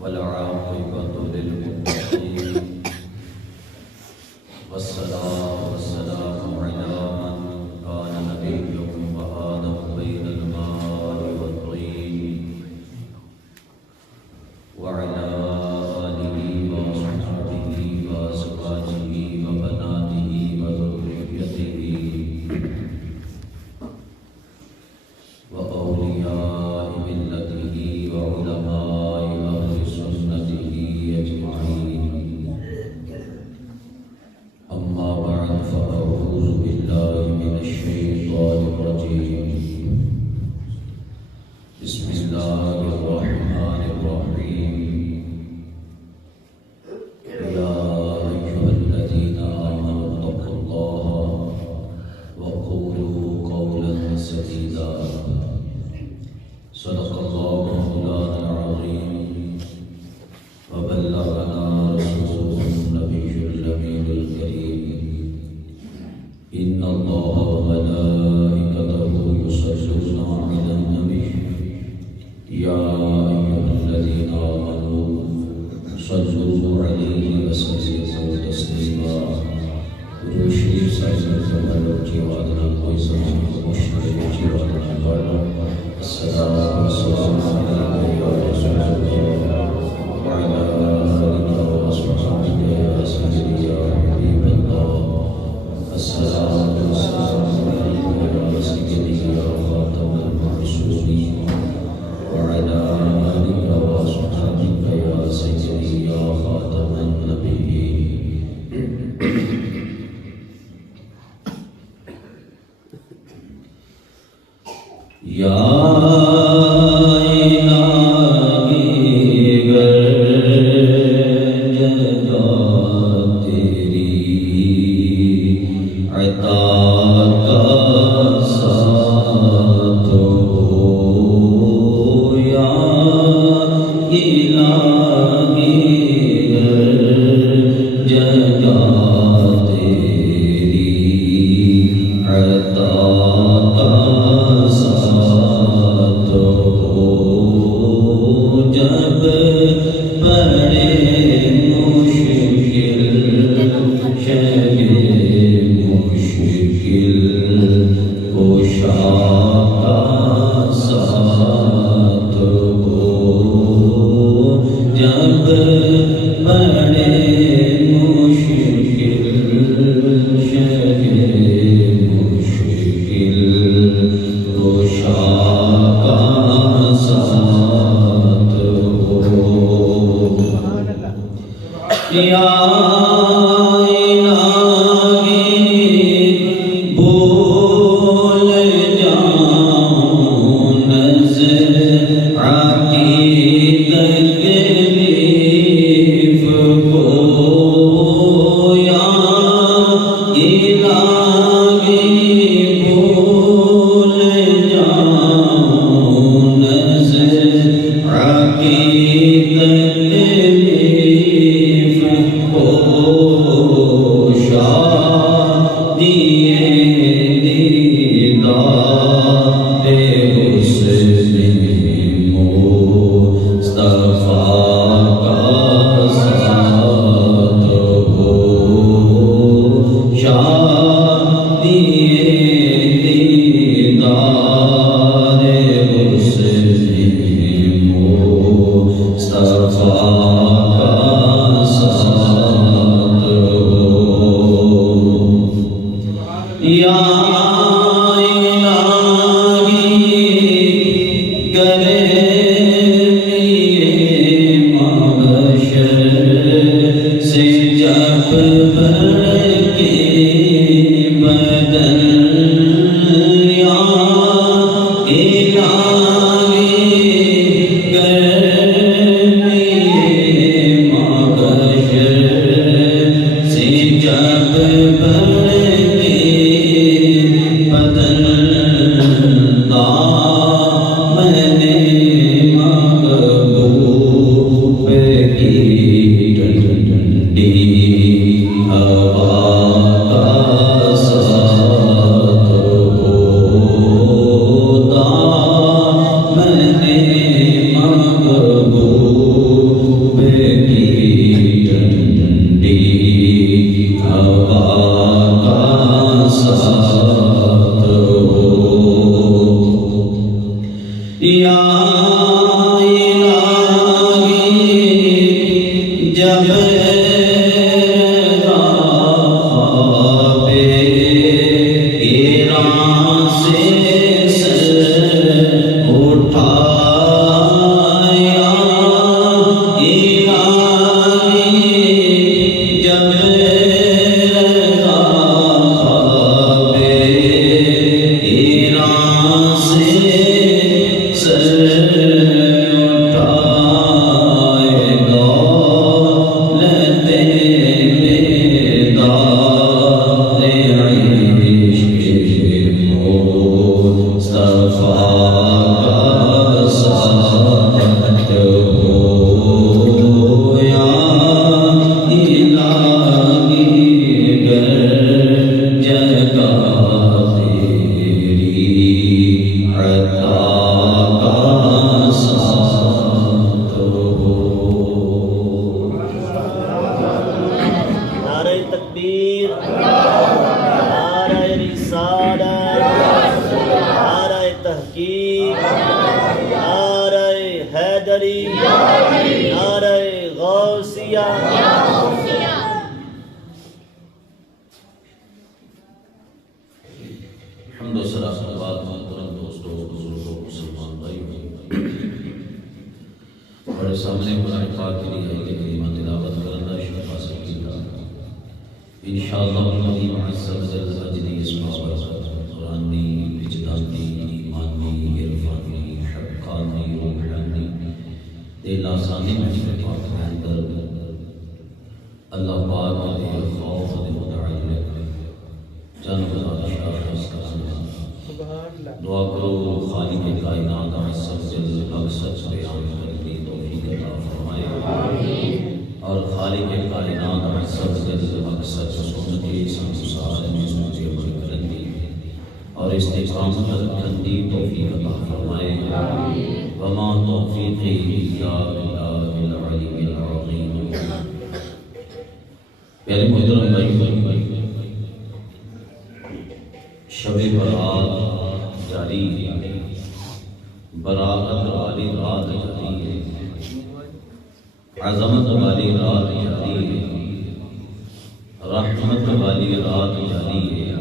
والعاقبة للمتقين والصلاة والسلام على من كان نبيكم وآدم بين الماء والطين وعلى آله وصحبه وأزواجه وبناته وذريته وأولياء ملته وعلماء أهل سنته أجمعين. أما بعد فأعوذ بالله من الشيطان الرجيم. بسم الله الرحمن الرحيم. يا أيها الذين آمنوا اتقوا الله وقولوا قولا سديدا. صدق الله مولانا العظيم وبلغنا رسوله النبي الأمين الكريم. إن الله وملائكته يصلون على النبي يا أيها الذين آمنوا صلوا عليه وسلموا تسليما. درود شریف صاحب والوں کی وعدہ کوئی سمجھ مشکل کی وعدہ پڑھو. السلام والسلام علیکم یا رسول اللہ وعلی آلہ وصحبہ یا سیدی یا حبیب اللہ. السلام والسلام علیکم یا سیدی یا خاتم المرسولین وعلی آلہ وصحبہ یا سیدی یا خاتم النبیین. یا الہی گر جگہ تیری عطا کا ساتھ ہو. یا الہی گر جگہ تیری عطا کا جب بڑے مشکل شب مشکل کوشا کا ساتھ ہو. جب بڑے مشکل شب مشکل کوشا کا ساتھ ہو. یا الہی بھول جاؤں نظر کی تکلیف کو. یا الہی بھول جاؤں نظر کی تکلیف کو. شادیے دیدار حسن مصطفیٰ کا ساتھ ہو. شادیے دیدار حسن مصطفیٰ کا ساتھ ہو. یا الہی کرے محشر سے جب بڑھے بدن. یا الہی کرے محشر سے جب بڑھے بدن. دامن یا الہی جب دعا کرو خالق کائنات سب سے حق سچ بیان کرنے کی توفیق عطا فرمائے اور خالق کائنات سب سے حق سچ سن کے سنسار میں سوچے عمل کرنے کی اور استقامت رکھنے کی توفیق عطا فرمائے وما توفیقی الا باللہ العلی العظیم۔ پیارے محترم بھائی، شب برات جاری ہے، براءت والی رات جاری ہے، عظمت والی رات جاری ہے، رحمت والی رات جاری ہے،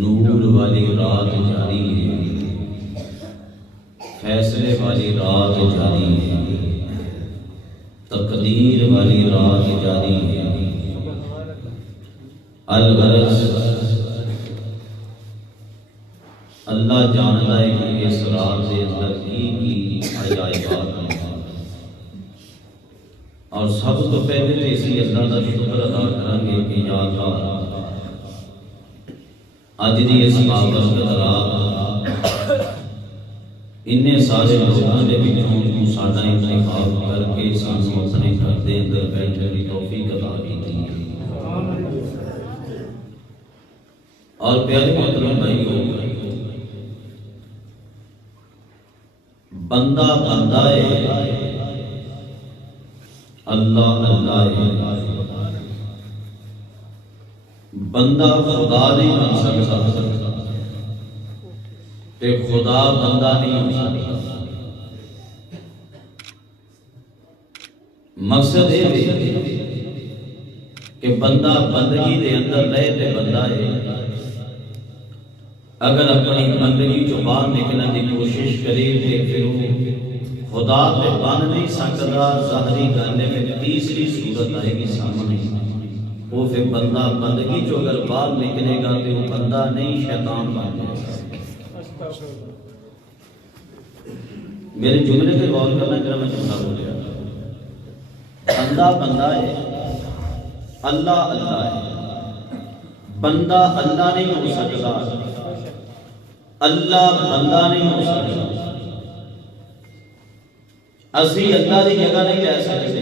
نور والی رات جاری ہے، فیصلے والی رات جاری ہے، تقدیر والی رات جاری ہے۔ الغرض اللہ جانتا ہے کہ اس رات سے اندر کی عجائبات ہیں، اور سب تو پہلے تو اسی اللہ کا شکر ادا کریں گے کہ یا اللہ اج دی اس بابرکت رات انہیں سارے لوگوں کے وچوں تو ساڈا انتخاب کر کے سانوں اپنے گھر دے اندر بیٹھنے کی توفیق عطا کیتی ہے۔ اور پیارے محترم بھائیو، بندہ بندہ ہے، اللہ اللہ ہے۔ بندہ خدا نہیں بن سکتا تے خدا بندہ نہیں بن سکتا۔ مقصد یہ ہے کہ بندہ بندگی دے اندر رہے تے بندہ ہے، اگر اپنی بندگی جو باہر نکلنے کی کوشش کرے تے پھر وہ خدا تے بن نہیں سکتا۔ ظاہری گانے میں تیسری صورت آئے گی سامنے، وہ پھر بندہ بندگی جو اگر باہر نکلے گا تو وہ بندہ نہیں شیطان بن جائے گا۔ میرے جملے پہ غور کرنا ذرا، میں جملہ بول رہا تھا، بندہ بندہ ہے، اللہ اللہ ہے۔ بندہ اللہ نہیں ہو سکتا، اللہ بندہ نہیں ہو سکتا۔ اسی اللہ کی جگہ نہیں لے سکتے،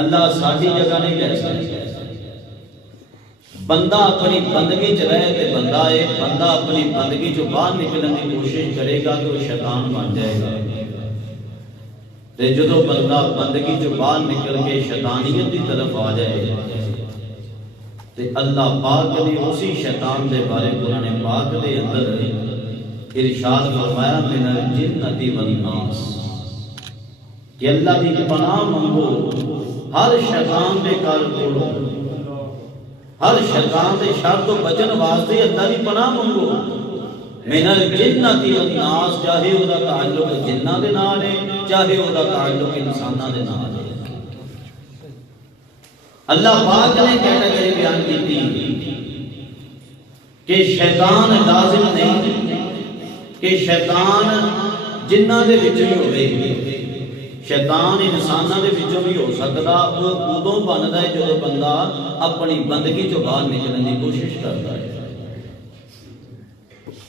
اللہ ساری جگہ نہیں لے سکتے۔ بندہ اپنی بندگی چ رہے تے بندہ ہے، بندہ اپنی بندگی جو باہر نکلنے کی کوشش کرے گا تو شیطان بن جائے گا۔ تے جدو بندہ بندگی جو باہر نکل کے شیطانیت کی طرف آ جائے تے اللہ پاک نے اسی شیطان دے بارے قرآن پاک دے اندر ارشاد فرمایا من الجنۃ والناس کہ اللہ کی پناہ منگو ہر شیطان دے کر توڑو، ہر شیطان دے شر تو بچن واسطے اللہ کی پناہ منگو۔ من الجنۃ والناس، چاہے وہ تعلق جنہ دے نال ہے چاہے وہ تعلق انساناں دے نال ہے۔ اللہ پاک نے کیٹیگری بیان کی تھی کہ شیطان لازم نہیں کہ شیطان جنہ دے وچ ہی ہوئے، شیطان انساناں دے وچوں بھی ہو سکدا، وہ ادوں بندا ہے جدوں بندہ اپنی بندگی چوں باہر نکلنے کی کوشش کرتا ہے۔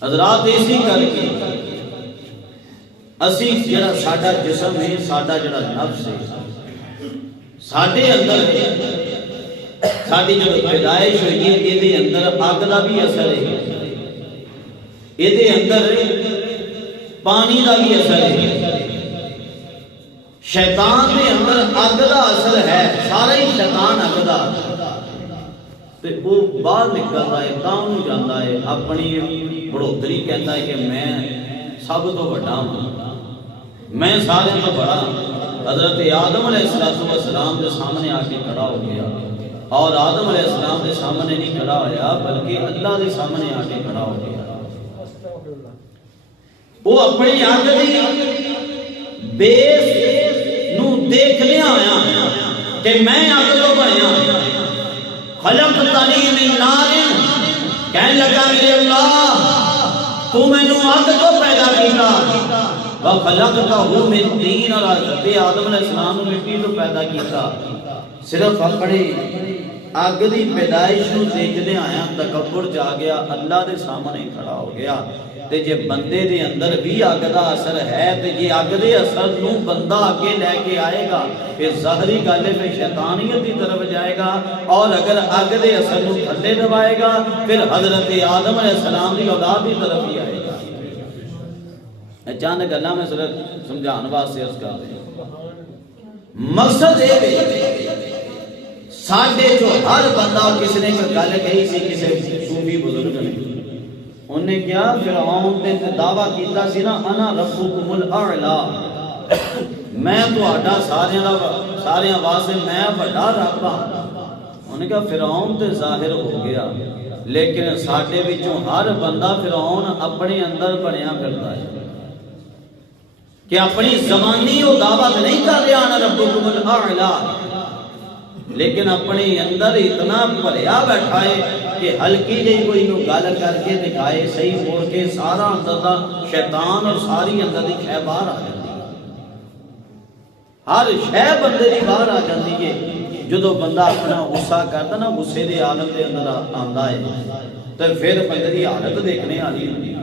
حضرات اسی کر کے اسی جڑا ساڈا جسم ہے، ساڈا جڑا نفس ہے، ساڈے اندر ساڈی جو پیدائش ہوئی ہے یہ اندر اگ دا بھی اثر ہے، یہ اندر پانی دا بھی اثر ہے، شیطان دے اندر اگ دا اثر ہے، سارا ہی شیطان اگ دا تے وہ باہر نکلتا ہے، کام جاتا ہے، اپنی بڑھوتری کہتا ہے کہ میں سب تو بڑا ہوں، میں سارے تو بڑا ہوں۔ حضرت آدم علیہ السلام کے سامنے آ کے کھڑا ہو گیا، اور آدم علیہ السلام کے سامنے نہیں کھڑا ہویا بلکہ اللہ کے سامنے آ کے کھڑا ہو گیا۔ وہ اپنی اگ دی بیس نو دیکھنے آیا کہ میں اگ تو بنیا، خلقتنی من نار، کہنے لگا میرے اللہ تو میں نو اگ تو پیدا کیتا، وَخَلَقْتَهُ مِن طِينٍ، اور حضرت آدم علیہ السلام نے مٹی تو پیدا کیتا۔ صرف اپنے اگ دی پیدائش نو دیکھنے آیا تکبر جا گیا، اللہ دے سامنے کھڑا ہو گیا۔ تے جے بندے دے اندر بھی اگ دا اثر ہے تے جے اگ دے اثر نو بندہ آگے لے کے آئے گا پھر ظاہری گل ہے پھر شیطانیت کی طرف جائے گا، اور اگر اگ دے اثر نو تھلے دبائے گا پھر حضرت آدم علیہ السلام کی اولاد کی طرف ہی آئے گا۔ چند گلاں میں صرف سمجھان واسطے عرض کر دیں، مقصد یہ ساڈے جو ہر بندہ، کسی نے کوئی گل کہی سی کسی صوفی بزرگ نے، انہوں نے کیا فرعون نے دعویٰ کیتا سی نا انا ربکم الاعلی، میں تہاڈا سارے واسطے میں بڑا رب ہاں۔ انہوں نے کہا فرعون تے ظاہر ہو گیا لیکن ساڈے وچوں ہر بندہ فرعون اپنے اندر بنیا پھردا ہے کہ اپنی زبانی وہ دعوت نہیں کر رہا انا ربکم الاعلی، لیکن اپنے اندر اتنا بھریا بیٹھا ہے کہ ہلکی جہی کوئی نو گل کر کے دکھائے صحیح موڑ کے سارا اندر دا شیطان اور ساری اندر دی شے باہر آ جاتی ہے، ہر شے بندے دی باہر آ جاتی ہے۔ جدو بندہ اپنا غصہ کرتا نا، غصے دے عالم دے اندر آندا ہے تو پھر بندے دی حالت دیکھنے والی ہوتی ہے۔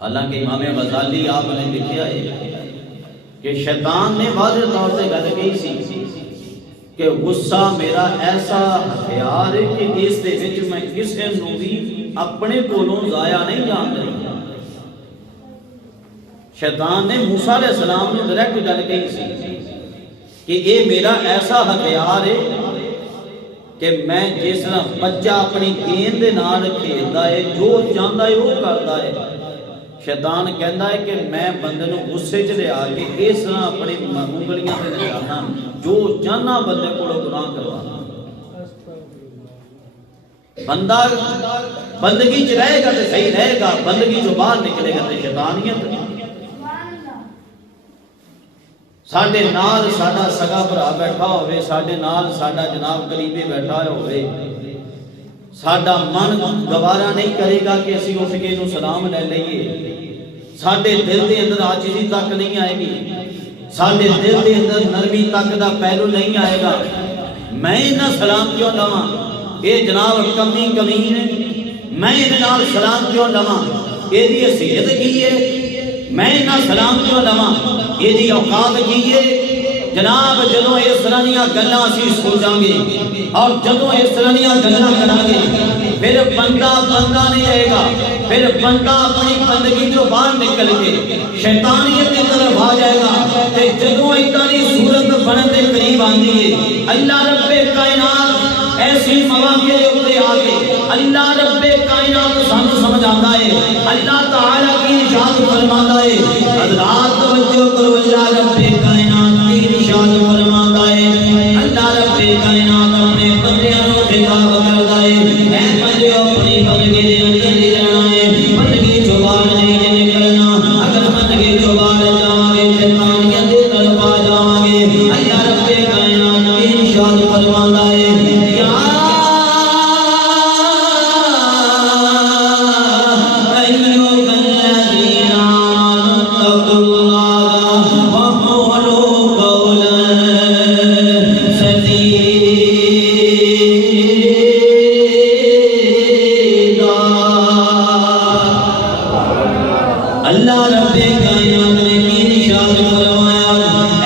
حالانکہ امام غزالی آپ نے لکھیا ہے کہ شیطان نے واضح طور سے گل کہی سی کہ غصہ میرا ایسا ہتھیار ہے کہ اس دے وچ میں کسے نو بھی اپنے کولوں ضائع نہیں جان دیندا۔ شیطان نے موسیٰ علیہ السلام نے ڈائریکٹ گل کہی سی کہ یہ میرا ایسا ہتھیار ہے کہ میں جس طرح بچہ اپنی گیند دے نال کھیلدا ہے، جو چاہندا ہے وہ کردا ہے، شیطان کہندا ہے کہ میں بندے نو غصے چ لیا کے اس طرح اپنی انگلیاں تے نچانا، جو چاہنا بندے کولوں گناہ کروانا۔ بندہ بندگی چ رہے گا تے صحیح رہے گا، بندگی چ باہر نکلے گا تے شیطانیت۔ ساڈے نال ساڈا سگا بھرا بیٹھا ہوئے، ساڈے نال ساڈا جناب قریبی بیٹھا ہوئے، ساڈا من گوارا نہیں کرے گا کہ اسی اٹھ کے انہوں سلام لے لئیے، ساڈے دل دے اندر عاجزی تک نہیں آئے گی، ساڈے دل دے اندر نرمی تک دا پہلو نہیں آئے گا۔ میں انہاں سلام کیوں لواں، اے جناب کمی کمین ہے، میں انہاں سلام کیوں لواں، اے دی حیثیت کی ہے، میں انہاں سلام کیوں لواں، اے دی اوقات کی ہے۔ جناب جدوں اس طرح دیاں گلاں اسی سوچاں گے اور جدوں اس طرح دیاں گلاں کراں گے پھر بندہ نہیں رہے گا، پھر بندہ اپنی بندگی جو باہر نکل کے شیطانیت کی طرف آ جائے گا۔ تے جدوں اتنی صورت بنن دے قریب آندی ہے، اللہ رب کائنات ایسی ایسے مواقع کے اوپر آگے اللہ رب کائنات سانو سمجھ آتا ہے، اللہ تعالیٰ کی ارشاد فرماتا ہے، حضرات توجہ کرو، اللہ رب کائنات کی ارشاد فرماتا ہے، اللہ رب کائنات اپنے بندیاں کو خطاب کرتا ہے، اے بندیو اپنی بندگی دے اندر ہی رہنا ہے، بندگی جو باہر نہیں نکلنا، اگر بندگی جو باہر جاؤں گے شیطانیت دے طرف آ جاؤں گے، اللہ رب کائنات کی ارشاد فرماتا ہے، یا اللہ رب کائنات نے ارشاد فرمایا،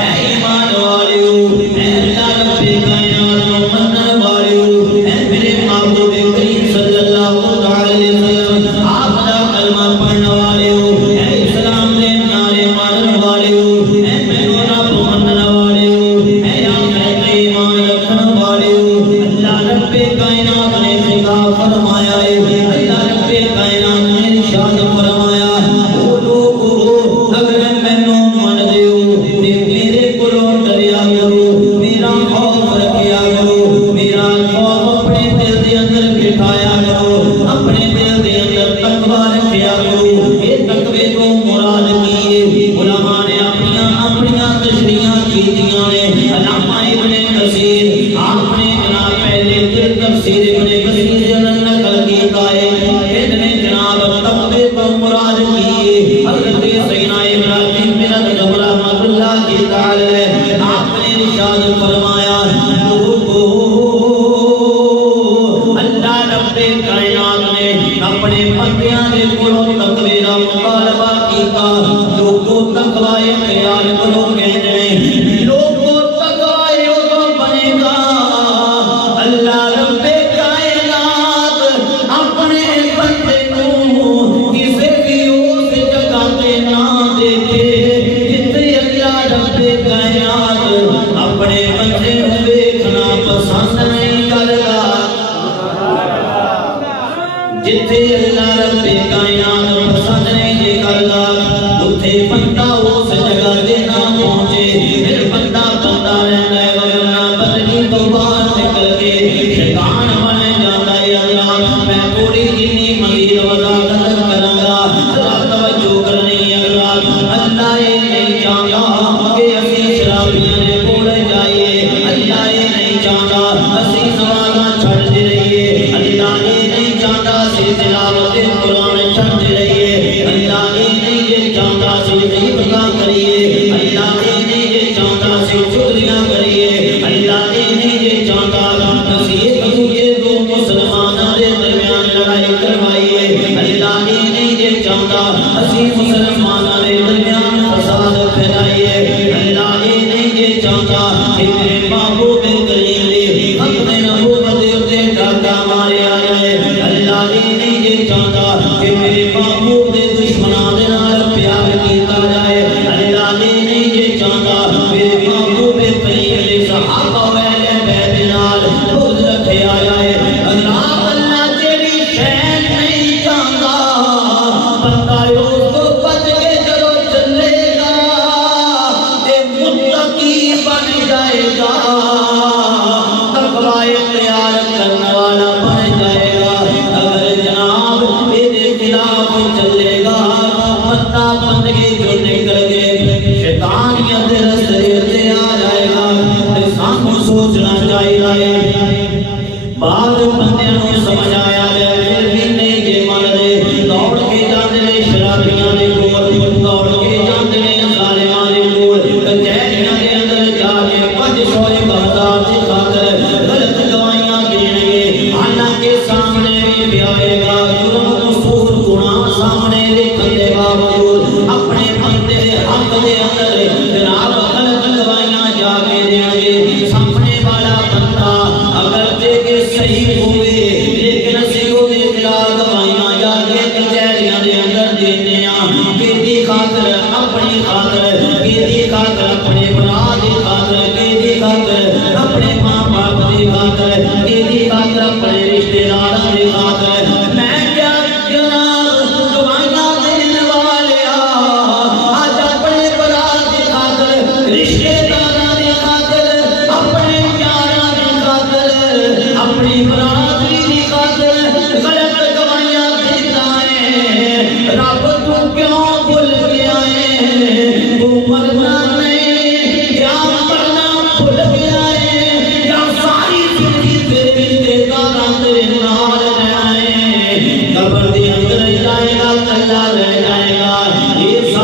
اے ایمان والو، اے اللہ رب کائنات کو مننے والو، اے میرے محبوب کریم صلی اللہ علیہ وسلم، آپ دا کلمہ پڑھنے والو، اے اسلام دے نعرے مارنے والو، اے مینوں رب مننے والو، اے آخرت ایمان رکھنے والو، اللہ رب کائنات نے خطاب فرمایا ہے، اللہ رب کائنات نے ارشاد فرمایا، اگر مینوں من دیو تے میرے کولوں ڈریا کرو، میرا خوف رکھیا کرو، میرا خوف اپنے دل دے اندر بٹھایا کرو، اپنے دل دے اندر تقوی رکھیا کرو، اے تقوی تو مراد کی ہے، علماء نے اپنی تشریحاں کیتیاں نے، علامہ ابن کثیر آپ نے جناب پہلے تفسیر ابن کثیر سے نقل کیتا ہے، اتنے جناب تقوی تو مراد کی ہے، حضرت سیدنا ابراہیم بن ادھم رحمۃ اللہ کی تعالی آپ نے ارشاد فرمایا، اللہ رب کائنات نے اپنے بندیاں دے کولوں تقوی دا مطالبہ کیتا، لوگوں تقوی اختیار کرو کہندے نے، لوگوں تقوی ادھر بنے گا، اللہ رب کائنات اپنے بندے کو کسی بھی اس جگہ تے نہ دیکھے جتھے اللہ رب کائنات اپنے بندے کو دیکھنا پسند نہیں کرتا، جتھے اللہ رب کائنات پسند نہیں کرتا اتھے بندہ اس جگہ تے نہ پہنچے، پھر بندہ رہتا ہے، ورنہ بندگی تو باہر نکل کے شیطان بن جاتا ہے۔ اللہ میں تھوڑی جنی مزید وضاحت کراں گا، ذرا توجہ کرنی ہے۔ اللہ یہ نہیں چاہتا کہ اسی شرابیاں دے کول جائیے، اللہ یہ نہیں چاہتا اسی نمازاں چھڈتے رہیے، اللہ یہ نہیں چاہتا اسی تلاوت قرآن چھڈتے رہیے، اللہ یہ نہیں چاہتا اسی غیبتاں کریے، اللہ یہ نہیں چاہتا اسی چغلیاں کریے، اللہ یہ نہیں چاہتا اسی ایک دوجے دو مسلماناں دے درمیان لڑائی کروائیے، اللہ یہ نہیں چاہتا اسی مسلماناں دے درمیان فساد پھیلائیے، اللہ یہ نہیں چاہتا کہ میرے محبوب کریم دے ختم نبوت دے اتے ڈاکہ ماریا جائے، اللہ یہ نہیں چاہتا کہ میرے محبوب دے دشمناں دے نال پیار کیتا جائے، اللہ یہ نہیں چاہتا میرے محبوب کریم دے صحابہ و اہل بیت نال بغض رکھیا جائے۔ اللہ جیڑی شے نہیں چاہتا بندہ اس کو بچ کے چلو چلے گا تے متقی بن جائے گا، تقوی اختیار کرنے والا بن جائے گا۔ اگر جناب میرے خلاف چلے گا بندہ بندگی جو نکل گئے شیطانیت دے رستے تے آ جائے گا۔ سانو سوچنا چاہیے، بعض بندیاں نوں سمجھ آیا جائے پھر بھی نہیں جے مانتے، دوڑ کے جاندے نے شرابیاں دے کول، دوڑ کے جاندے نے ظالماں دے کول، کچہریاں دے اندر جا کے 500 ہزار دی خاطر غلط گواہیاں دین گے، حالانکہ سامنے بھی بیائے گا جرم قصور گناہ سامنے دیکھن دے باوجود اپنے بندے دے حق دے اندر جناب غلط گواہیاں جا کے دین گے۔ سامنے والا بندہ اگر کہ صحیح ہوئے لیکن اسی کو دے خلاف گواہیاں جا کے کچہریاں دے اندر دینے کیدی خاطر اپنی خاطر، کیدی خاطر اپنے برا دی خاطر، کیدی خاطر اپنے ماں باپ دی خاطر، کیدی خاطر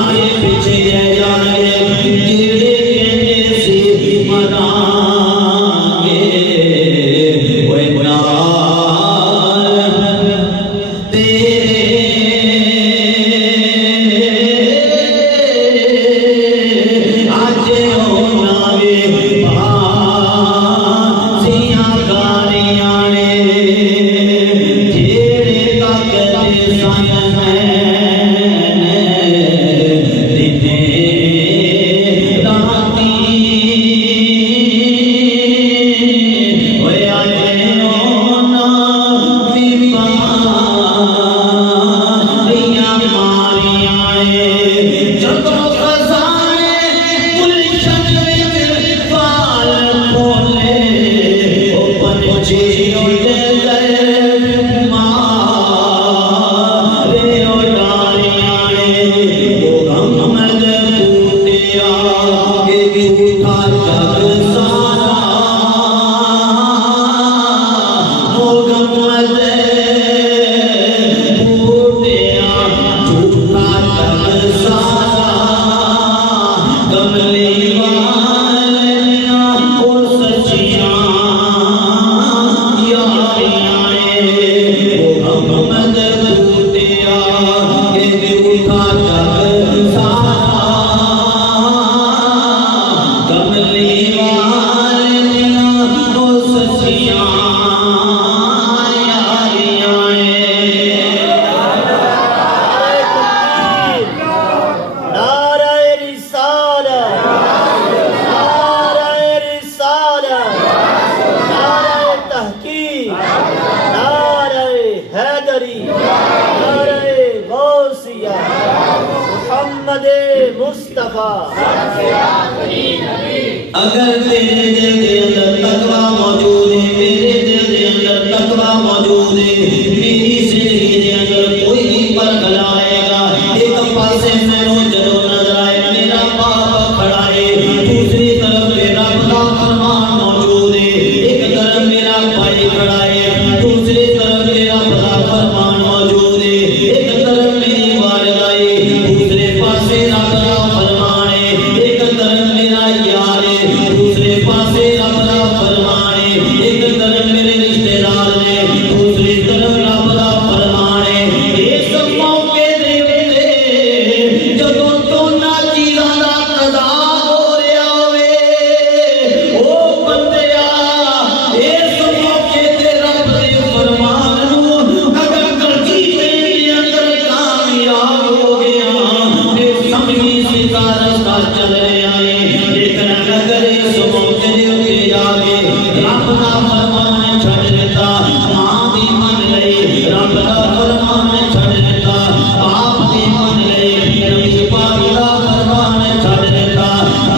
آگے پیچھے رہ جائیں جیڑے کہنے سے مرائیں گے وہ نال تیرے آج ہونا وے بھاسیاں گاریاں نے جیڑے طاقت سائن اگر تیرے دل دے اندر تقوی موجود ہے میرے دل دے اندر تقوی موجود ہے میری زندگی دے اندر کوئی نہیں فرق لائے گا ایک پاسے میں جدو نظر آئے میرا باپ کھڑا ہے دوسری طرف میرا رب کا فرمان موجود ہے ایک طرف میرا بھائی کھڑا ہے دوسری طرف میرا بڑا فرمان موجود ہے ایک طرف میری والدہ ہے دوسرے پاسے رب کا فرمان ہے ایک طرف میرا یار ہے دوسرے پاسے رب کا فرمان ہے ایک طرف میرے رشتے دار نے دوسری طرف رب کا فرمان ہے اس موقع دے تے جدوں دونوں چیزاں دا قضا ہو رہا ہوے او بندیا اس موقع تے رب دے فرمان نوں اگر ترجیح دے اندر کامیاب ہو گیا تے سمجھی سیدھا رستہ چل رہا ہے لیکن اگر اس موقع دے اتے جا کے رب دا فرمان چھڈ دیتا ماں دی من لئی رب دا فرمان چھڈ دیتا باپ دی من لئی نبی پاک دا فرمان چھڈ دیتا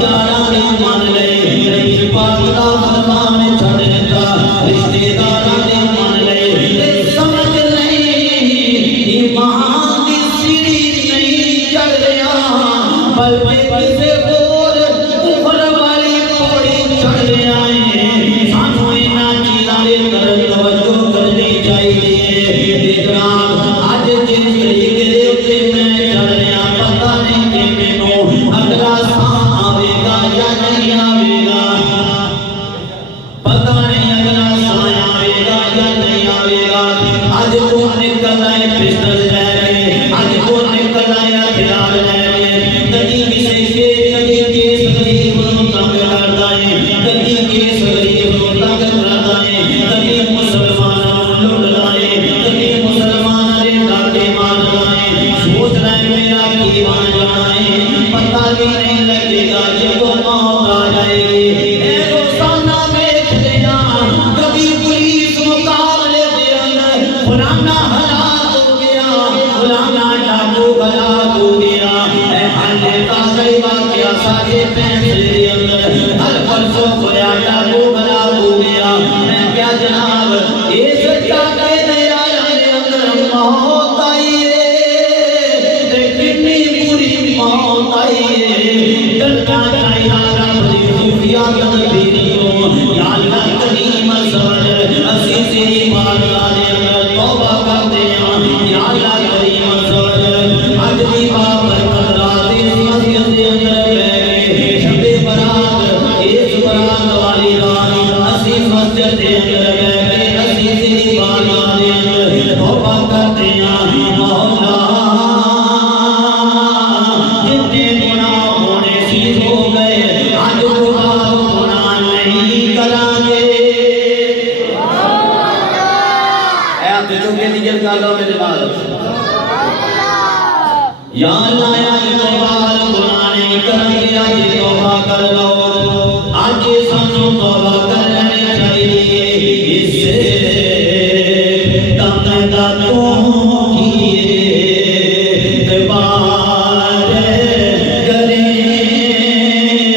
یاراں دی من لئی نبی پاک دا فرمان چھڈ دیتا رشتے داراں دی من لئی تے سمجھ نہیں ایمان دی سیڑھی نہیں چڑھ رہا بلکہ کسے اور کفر والی پوڑی چڑھ رہا ہے سانو انہاں چیزاں دے طرف توجہ کرنی چاہیے جناب اج جس طریقے دے اوتے میں چڑھ رہا پتہ نہیں کہ مینوں اگلا ساں آوے گا یا نہیں آوے گا پتہ نہیں اگلا ساں آوے گا یا نہیں آوے گا اج تو نکل آئے پسٹل لے کے اج تو نکل آیا ہتھیار لے کے کدی کسے کے کدی کیس غریب نوں تنگ کردا ہے کدی کیس غریب نوں تنگ کردا ہے کدی مسلماناں نوں لڑدا ہے کدی مسلماناں دے ڈاکے ماردا ہے سوچ رہا ہے میرا کی بن جانا ہے پتہ بھی نہیں لگے گا جب موت آ جائے گی اے روزانہ ویکھدے ہاں کبھی پولیس مقابلے دے اندر فلانا ہلاک ہو گیا فلانا ڈاکو ہلاک ہو گیا اے حالے کا کئی واقعہ سارے فیصلے دے اندر ہر پرسوں ہویا ڈاکو ہلاک ہو گیا میں کیا جناب اس ڈاکے دے آیا دے اندر موت آئی ہے تے کتنی بری موت آئی ہے ڈرنا چاہیے رب دی خفیہ تدبیروں یا اللہ کریم سمجھ اسی تیری بارگاہ دے اندر توبہ کرتے ہیں یا اللہ کریم سمجھ اج بھی بابرکت رات نہیں کرتے آج توبہ کر لو آج سانو توبہ کر لینی چاہیے اس سے تم دا تو کیے دوبار کرے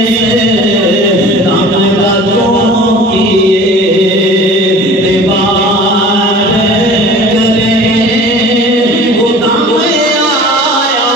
سے تم دا تو کیے دوبار کرے وہ تم آیا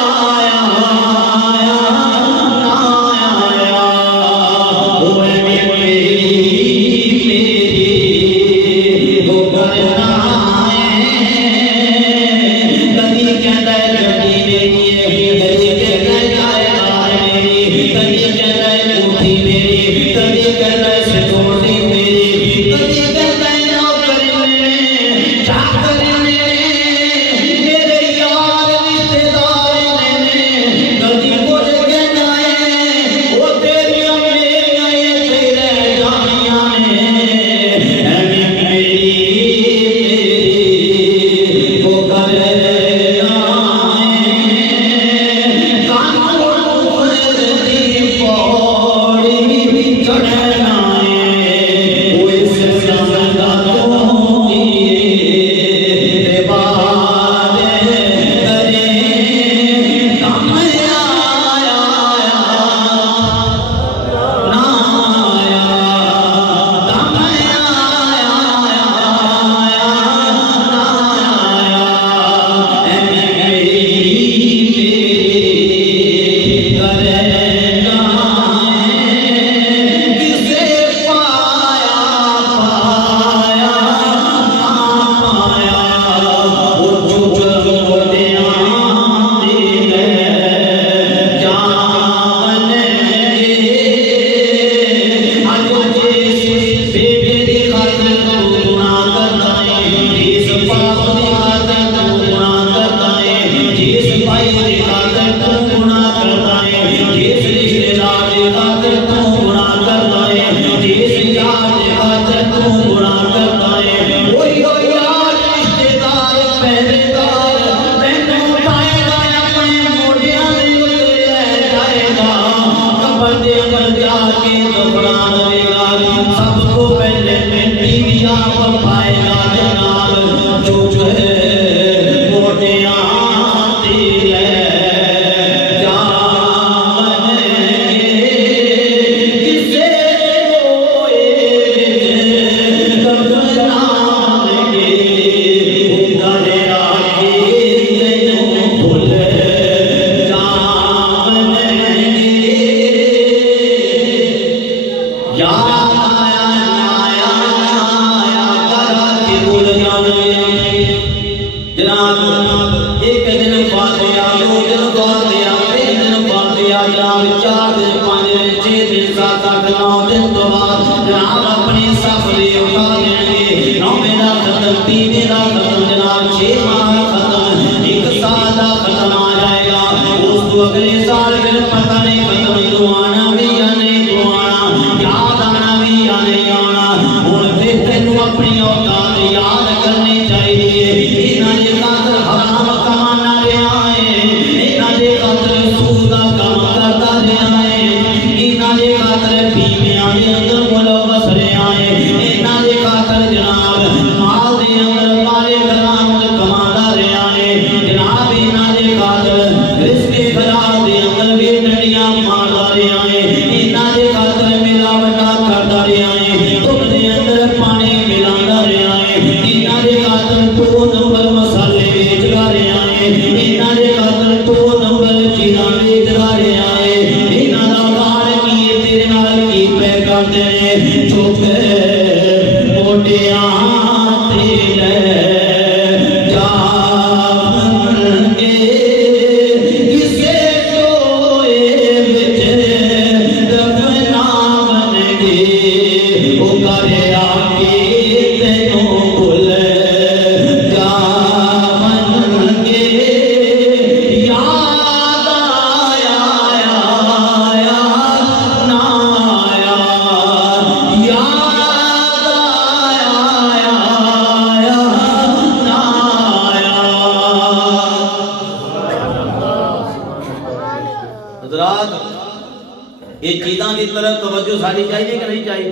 یہ چیزاں کی طرف توجہ ساری چاہیے کہ نہیں چاہیے؟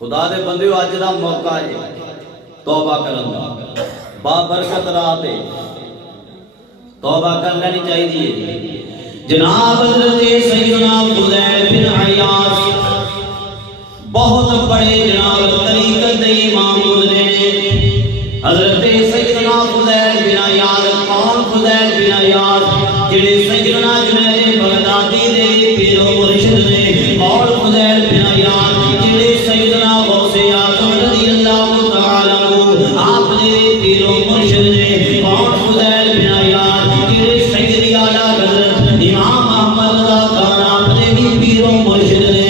خدا دے بندیو اج دا موقع ہے توبہ کرن دا، بابرکت رات ہے، توبہ کر لینی چاہیے۔ جناب حضرت سیدنا فضیل بن عیاض بہت بڑے جناب طریقت دے امام گزرے نے۔ حضرت سیدنا فضیل بن عیاض کون؟ فضیل بن عیاض جڑے سیدنا جنید بغدادی دے پیر و مرشد نے، اور فضیل بن عیاض جڑے سیدنا غوث اعظم رضی اللہ تعالی عنہ آپ دے پیر و مرشد نے، اور فضیل بن عیاض جڑے سید اعلیٰ حضرت امام احمد رضا خان آپ دے بھی پیر و مرشد نے،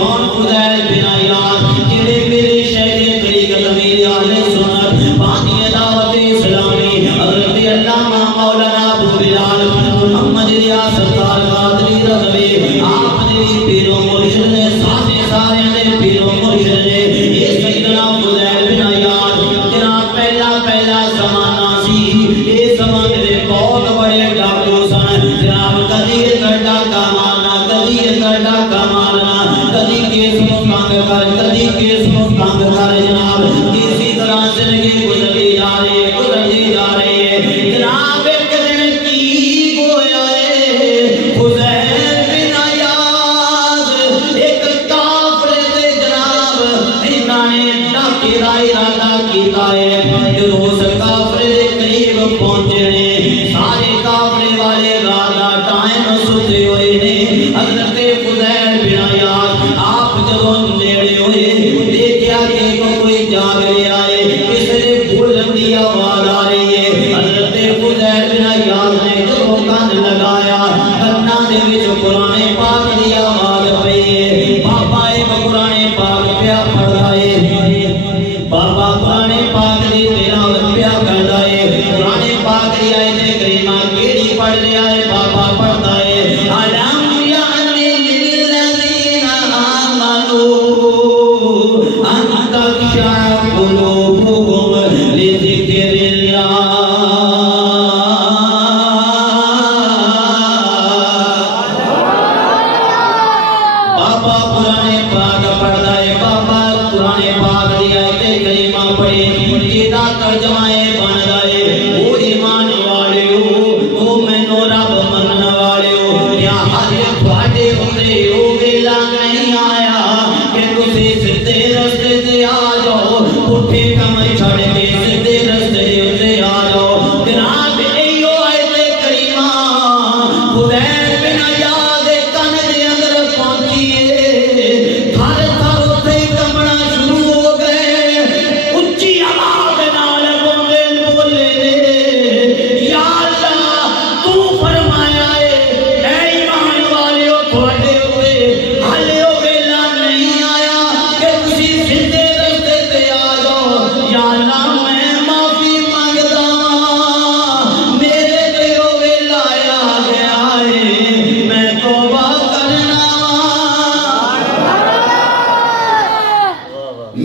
اور فضیل بن عیاض جڑے میرے شیخ طریقت امیر اہل سنت بانی دعوت اسلامی حضرت علامہ مولانا ابو بلال محمد ریاض سرکار قادری رضوی آپ نے بھی پیر و مرشد نے، سارے نے پیر و مرشد نے۔ یہ سیدنا فضیل بن عیاض جناب پہلا زمانہ سی، یہ زمانے دے بہت بڑے ڈاکو سن جناب، کدی ڈاکا مارنا، کدی ڈاکا مارنا، کدی کیس کو کانگ کر، کدی کیس کو کانگ کر جناب، اسی طرح زندگی گزرتی جا رہی ہے جناب۔ ایک دن کی گویا ہے فضیل بن عیاض ایک کافر دے جناب انہاں نے ڈاکے دا ارادہ کیتا ہے۔ جو اس کافر دے قریب پہنچے نے، سارے کافر والے رات دا ٹائم ستے ہوئے نے۔ حضرت فضیل بن عیاض آپ جب نیڑے ہوئے دیکھا کہ کوئی جاگ رہا ہے، کسی نے بولن دی آواز آ رہی ہے۔ حضرت فضیل بن عیاض نے جب کان لگایا، کنا دے وچ قرآن پاک دی آواز پئی ہے۔ بابا ایک قرآن پاک پیا پڑھدا ہے، بابا قرآن پاک دی تلاوت پیا کردا ہے۔ قرآن پاک دی آیت کریمہ کیڑی پڑھ رہا ہے؟ بابا پڑھدا ہے الم یعنی للذین آمنوا ان تخشع قلوبهم لذکر اللہ۔ بابا قرآن پاک پڑھدا ہے، بابا قرآن پاک دی آیت کریمہ پڑھے، جیدا ترجمہ بندا ہے او ایمان والےو، او مینوں رب منن والےو، کیا ہر تواڈے اوتے او ویلا نہیں آیا کہ تسی سیدھے رستے تے آ جاؤ، پٹھے کم چھڑ کے سیدھے رستے تے آ جاؤ۔ جناب ایو آیت کریمہ فضیل بن عیاض دے کان دے اندر پہنچی ہے، تھر تھر اوتھے کمبنا شروع ہو گئے، اچھی آواز نال بولے یا اللہ تو فرمایا ہے اے ایمان والیو تواڈے اوتے ہالے او ویلا نہیں آیا کہ تسی سیدھے رستے تے آ جاؤ۔ یا اللہ میں معافی مانگدا ہاں، میرے تے او ویلا آ گیا ہے، میں توبہ کرنا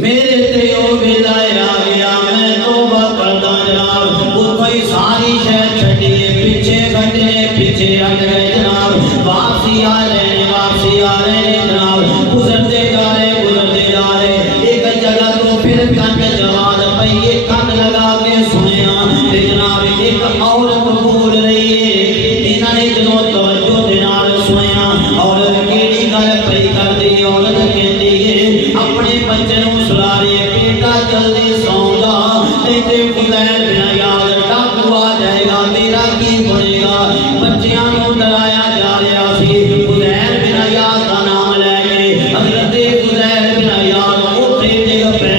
میرے تے او ویلا آ گیا، میں توبہ کردا جناب۔ اوتھے ساری شہر چھڈیے، پیچھے کٹنے پیچھے ہٹ گئے جناب، واپسی آ رہے جناب، گزرتے جا رہے ایک جگہ تو پھر کن جواد پئی، کن لگا کے سنیا تے جناب ایک عورت بول رہی ہے۔ انہاں نے جدوں توجہ دے نال سنیا، عورت کیڑی گل پئی کردی؟ عورت کہندی ہے اپنے بچے نوں سلا رہی ہے، بیٹا جلدی سو جا نہیں تے فضیل بن عیاض ڈاکو آ جائے گا، تیرا کی بنے گا۔ بچیاں نوں ڈرایا جا رہا سی، فضیل بن عیاض دا نام لے کے حضرت فضیل بن عیاض اوتھے ڈگ پے،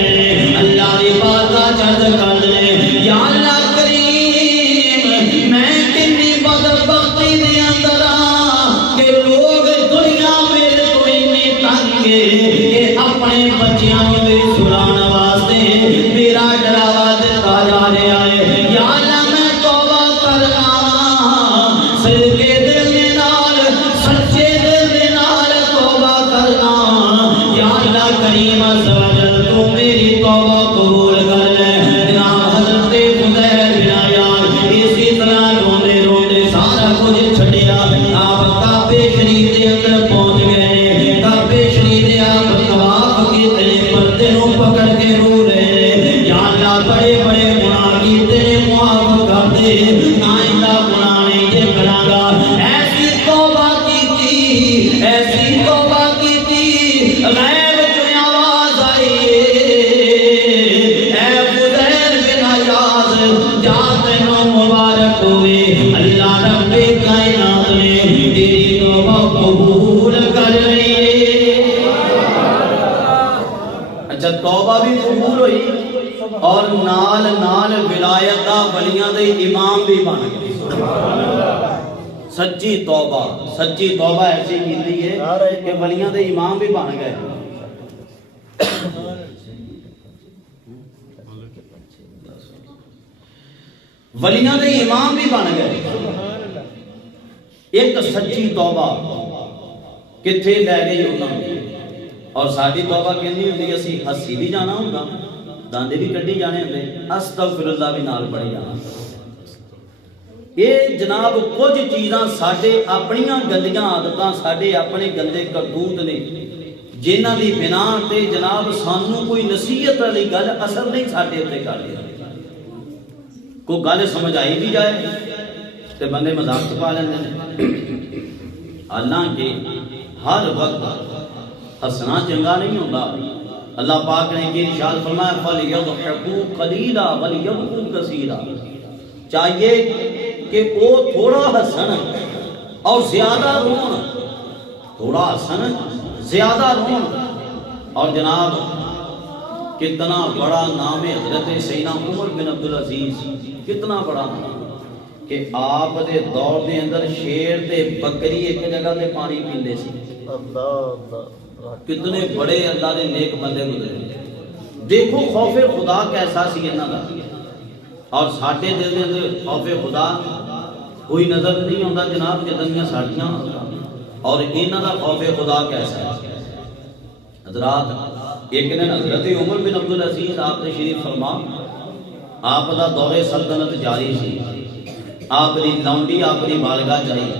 اللہ دی بارگاہ چرد کر دے یا اللہ کریم، میں کنی بدبختی دے اندر کچھ چھڈیا آپ کعبے شریف دے اندر پہنچ گئے کعبے شریف دے آپ طواف کیتے پردے نوں پکڑ کے رو رہے یا اللہ بڑے بڑے گناہ کیتے معاف کر دے آئندہ گناہ نہیں جے کراں گا ایسی توبہ کیتی ایسی توبہ کیتی غیب چوں آواز آئی اے فضیل بن عیاض جا تینوں مبارک ہوئے اللہ رب کائنات نے تیری توبہ قبول کر لی اچھا توبہ بھی قبول ہوئی اور نال نال ولایت دا ولیاں دے امام بھی بن گئے سچی توبہ ایسی کیتی ہے کہ ولیاں دے امام بھی بن گئے ولیاں دے امام بھی بن گئے ایک سچی توبہ کتھے لے گئی انہاں اور ساری توبہ کہندی ہوندی اسی ہسی بھی جانا ہوندا داندے بھی کڈی جانے ہوندے استغفر اللہ بھی نال پڑھی جانا یہ جناب کچھ چیزاں ساڈے اپنیاں گندیاں عادتاں ساڈے اپنے گندے کرتوت نے جنہاں دی بنا تے جناب سانوں کوئی نصیحت والی گل اثر نہیں ساڈے تے کردی کوئی گل سمجھ آئی بھی جائے تے بندے مذاق پا لیندے نے حالانکہ ہر وقت ہسنا چنگا نہیں ہوندا اللہ پاک نے یہ ارشاد فرمایا فَلْيَضْحَكُوا قَلِيلًا وَلْيَبْكُوا كَثِيرًا چاہیے کہ وہ تھوڑا ہسن اور زیادہ رون تھوڑا ہسن زیادہ رون اور جناب کتنا بڑا نام ہے حضرت سیدنا عمر بن عبدالعزیز کتنا بڑا نام کہ آپ دے دور دے اندر شیر تے بکری ایک جگہ تے پانی پیندے سی کتنے بڑے اللہ دے نیک بندے گزرے دیکھو خوف خدا کیسا سی انہاں دا اور ساڈے دل دے اندر خوف خدا کوئی نظر نہیں آندا جناب جدنیاں ساڈیاں اور انہاں دا خوف خدا کیسا ہے حضرات ایک دن حضرت عمر بن عبدالعزیز آپ تشریف فرما آپ دا دور سلطنت جاری سی آپ دی لونڈی آپ دی بالگاہ جائی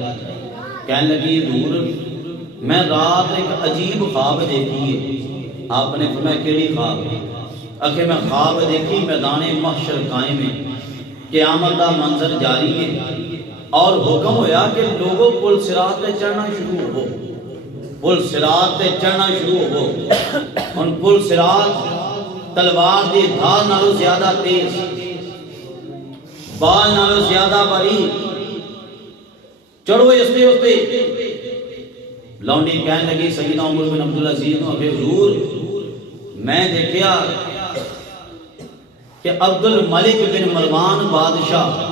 کہنے لگی حضور میں رات ایک عجیب خواب دیکھی ہے آپ نے فرمایا کیڑی خواب اکھے میں خواب دیکھی میدان محشر قائم ہے قیامت دا منظر جاری ہے اور حکم ہویا کہ لوگوں پل صراط تے چڑھنا شروع ہو پل صراط تے چڑھنا شروع ہو ان پل صراط تلوار دی دھار نالوں زیادہ تیز بال نالوں زیادہ باریک چڑھو اس پہ لونڈی کہنے لگی سیدنا عمر بن عبدالعزیز نے کہ حضور میں دیکھیا کہ عبد الملک بن مروان بادشاہ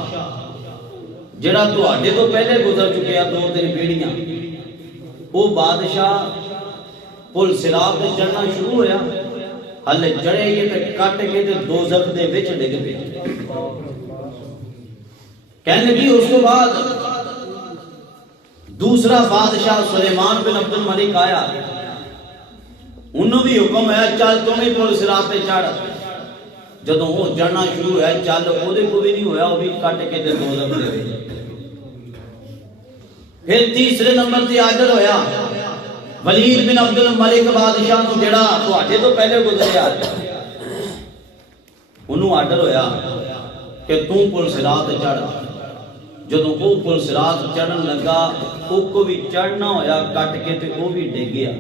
جڑا تواڈے تو پہلے گزر چکیا 2-3 پیڑھیاں وہ بادشاہ پل صراط تے چڑھنا شروع ہویا ہلے چڑھے یہ تے کٹ کے تے دوزخ دے وچ ڈگ پیا کہنے لگی اس کے بعد دوسرا بادشاہ سلیمان بن عبد الملک آیا انہوں بھی حکم ہے چل تم ہی پل صراط تے چڑھ جدوں وہ چڑھنا شروع ہے چل وہ کو بھی نہیں ہویا وہ بھی کٹ کے تے دوزخ دے وچ پھر تیسرے نمبر تے آرڈر ہویا ولید بن عبد الملک بادشاہ نو جڑا تواڈے تو پہلے گزریا انہوں آرڈر ہویا کہ تو پل صراط تے چڑھ جدوں وہ پل صراط چڑھن لگا او کو بھی چڑھنا ہویا کٹ کے تے وہ بھی ڈگ گیا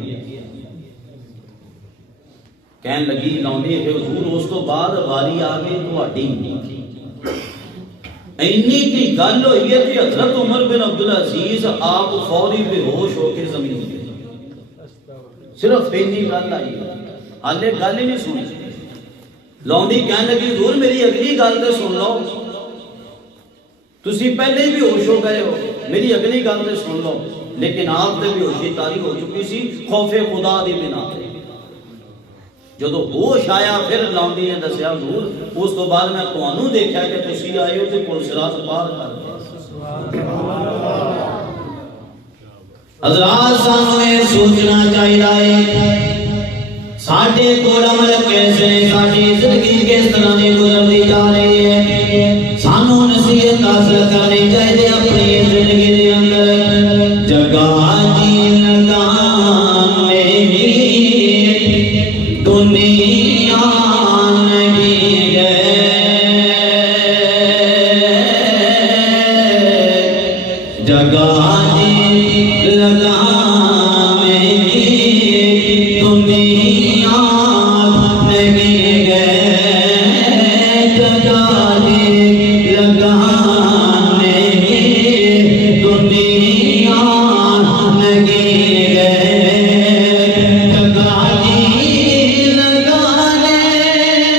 کہن لگی لونڈی کہ حضور اس تو بعد واری آ گئی تواڈی اینی کی گل ہوئی ہے کہ حضرت عمر بن عبدالعزیز آپ فوری بے ہوش ہو کے زمین پہ صرف اینی گل آئی حالے گل ہی نہیں سنی لونڈی کہنے لگی حضور میری اگلی گل تے سن لو تسی پہلے ہی بھی ہوش ہو گئے ہو میری اگلی گل تے سن لو لیکن آپ تے بھی ہوشی تاری ہو چکی سی خوف خدا دی بنا تے جدو ہوش آیا پھر لونڈی نے دسیا حضور اس تو بعد میں تانوں دیکھا کہ تسی آئے ہو تے پل صراط پار کر گئے حضرات سامنے سوچنا چاہیے ساڈے کول عمل کیسے ساڈی زندگی کس طرح دی گزرتی جا رہی ہے سانوں نصیحت حاصل کرنی چاہیے اپنی زندگی دے اندر جگہ جی لگانے دنیا نہیں گئے جگہ جی لگانے دنیا نہیں گئے جگہ جی لگانے دنیا نہیں گئے جگہ جی لگانے